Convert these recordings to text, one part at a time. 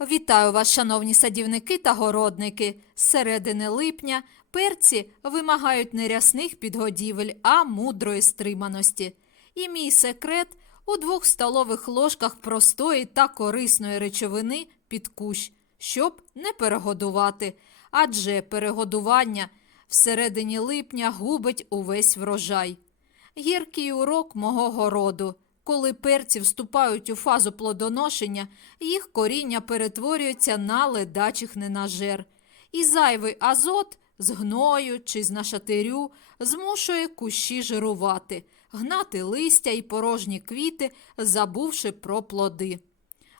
Вітаю вас, шановні садівники та городники. З середини липня перці вимагають не рясних підгодівель, а мудрої стриманості. І мій секрет у двох столових ложках простої та корисної речовини під кущ, щоб не перегодувати. Адже перегодування всередині липня губить увесь врожай. Гіркий урок мого городу. Коли перці вступають у фазу плодоношення, їх коріння перетворюється на ледачих ненажер. І зайвий азот з гною чи з нашатирю змушує кущі жирувати, гнати листя і порожні квіти, забувши про плоди.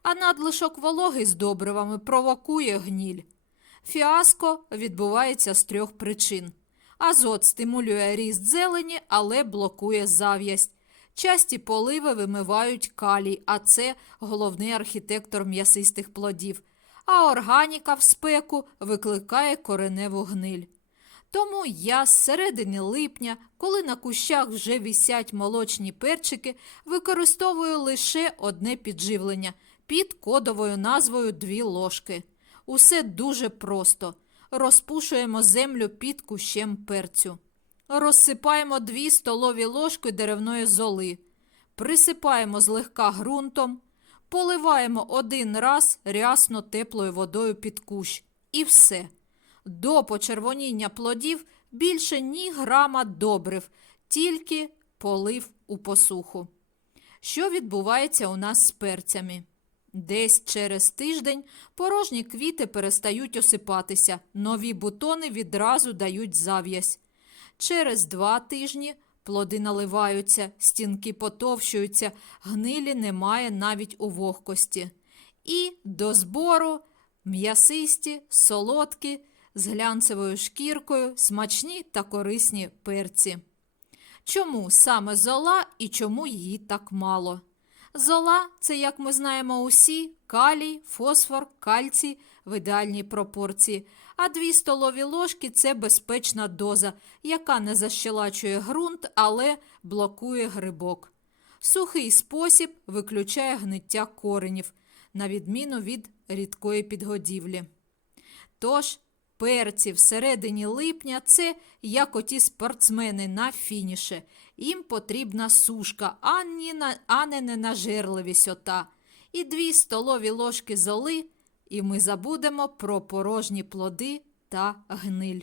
А надлишок вологи з добривами провокує гніль. Фіаско відбувається з трьох причин. Азот стимулює ріст зелені, але блокує зав'ясть. Часті поливи вимивають калій, а це головний архітектор м'ясистих плодів. А органіка в спеку викликає кореневу гниль. Тому я з середини липня, коли на кущах вже вісять молочні перчики, використовую лише одне підживлення під кодовою назвою дві ложки. Усе дуже просто. Розпушуємо землю під кущем перцю. Розсипаємо 2 столові ложки деревної золи. Присипаємо злегка ґрунтом. Поливаємо один раз рясно теплою водою під кущ. І все. До почервоніння плодів більше ні грама добрив, тільки полив у посуху. Що відбувається у нас з перцями? Десь через тиждень порожні квіти перестають осипатися, нові бутони відразу дають зав'язь. Через два тижні плоди наливаються, стінки потовщуються, гнилі немає навіть у вогкості. І до збору м'ясисті, солодкі, з глянцевою шкіркою, смачні та корисні перці. Чому саме зола і чому її так мало? Зола це, як ми знаємо усі, калій, фосфор, кальцій в ідеальній пропорції. А дві столові ложки це безпечна доза, яка не защелачує ґрунт, але блокує грибок. Сухий спосіб виключає гниття коренів, на відміну від рідкої підгодівлі. Тож, перці всередині липня це як оті спортсмени на фініше. Їм потрібна сушка, а не ненажерливість ота. І дві столові ложки золи, і ми забудемо про порожні плоди та гниль.